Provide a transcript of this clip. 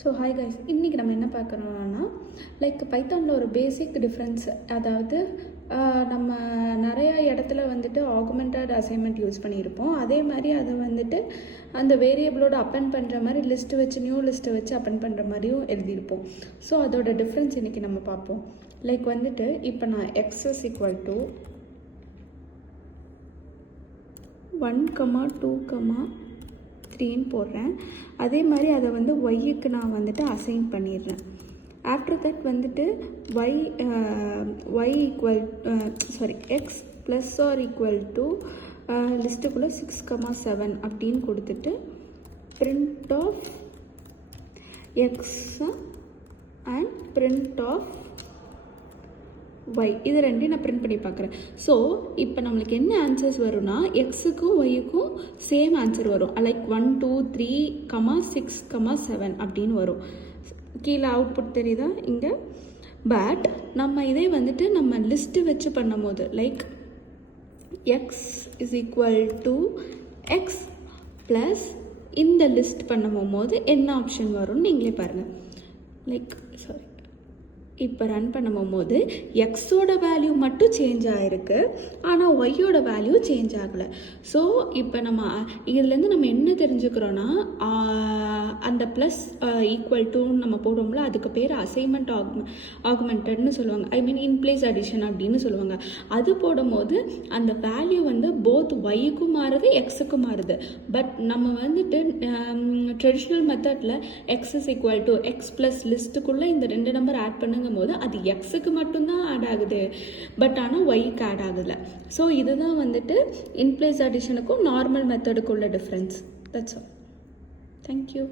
So hi guys, இன்றைக்கி நம்ம என்ன பார்க்குறோம்னா லைக் பைத்தானில் ஒரு பேசிக் டிஃப்ரென்ஸ். அதாவது நம்ம நிறையா இடத்துல வந்துட்டு ஆகுமெண்டட் அசைன்மெண்ட் யூஸ் பண்ணியிருப்போம். அதே மாதிரி அதை வந்துட்டு அந்த வேரியபிளோட அப்பெண்ட் பண்ணுற மாதிரி லிஸ்ட்டு வச்சு நியூ லிஸ்ட்டை வச்சு அப்பெண்ட் பண்ணுற மாதிரியும் எழுதியிருப்போம். ஸோ அதோட டிஃப்ரென்ஸ் இன்றைக்கி நம்ம பார்ப்போம். லைக் வந்துட்டு இப்போ நான் x is equal to 1, 2, 3ன்னு போடுறேன். அதே மாதிரி அதை வந்து ஒய்க்கு நான் வந்துட்டு அசைன் பண்ணிடுறேன். ஆஃப்டர் தட் வந்துட்டு x plus r equal to லிஸ்ட்டுக்குள்ளே 6, 7 அப்படின்னு கொடுத்துட்டு print of x and print of y, இது ரெண்டையும் நான் பிரிண்ட் பண்ணி பார்க்குறேன். ஸோ இப்போ நம்மளுக்கு என்ன ஆன்சர்ஸ் வரும்னா எக்ஸுக்கும் ஒய்க்கும் சேம் ஆன்சர் வரும். லைக் 1, 2, 3, 6, 7 அப்படின்னு வரும். கீழே அவுட்புட் தெரியுதா இங்கே? பட் நம்ம இதே வந்துட்டு நம்ம லிஸ்ட்டு வச்சு பண்ணும் போது like X is equal to x plus இந்த லிஸ்ட் பண்ணும் போது என்ன ஆப்ஷன் வரும்னு நீங்களே பாருங்கள். லைக் இப்போ ரன் பண்ணும் போது எக்ஸோட வேல்யூ மட்டும் சேஞ்ச் ஆகிருக்கு, ஆனால் ஒய்யோட வேல்யூ சேஞ்ச் ஆகலை. ஸோ இப்போ நம்ம இதுலேருந்து நம்ம என்ன தெரிஞ்சுக்கிறோன்னா அந்த ப்ளஸ் ஈக்குவல் டுன்னு நம்ம போடுவோம்ல, அதுக்கு பேர் அசைன்மெண்ட் ஆகுமெண்டட்னு சொல்லுவாங்க. ஐ மீன் இன்பிளேஸ் அடிஷன் அப்படின்னு சொல்லுவாங்க. அது போடும்போது அந்த வேல்யூ வந்து போத் ஒய்க்கும் மாறுது எக்ஸுக்கும் மாறுது. பட் நம்ம வந்துட்டு ட்ரெடிஷ்னல் மெத்தடில் x is equal to x plus லிஸ்ட்டுக்குள்ளே இந்த 2 நம்பர் ஆட் பண்ணுங்க போது அது எக்ஸுக்கு மட்டும்தான் ஆட் ஆகுது, பட் ஆனால் ஒய்க்கு ஆட் ஆகுதுல. ஸோ இதுதான் வந்துட்டு இன்பிளேஸ் அடிஷனுக்கும் நார்மல் மெத்தடுக்கும் உள்ள டிஃப்ரென்ஸ். That's all. தேங்க்யூ.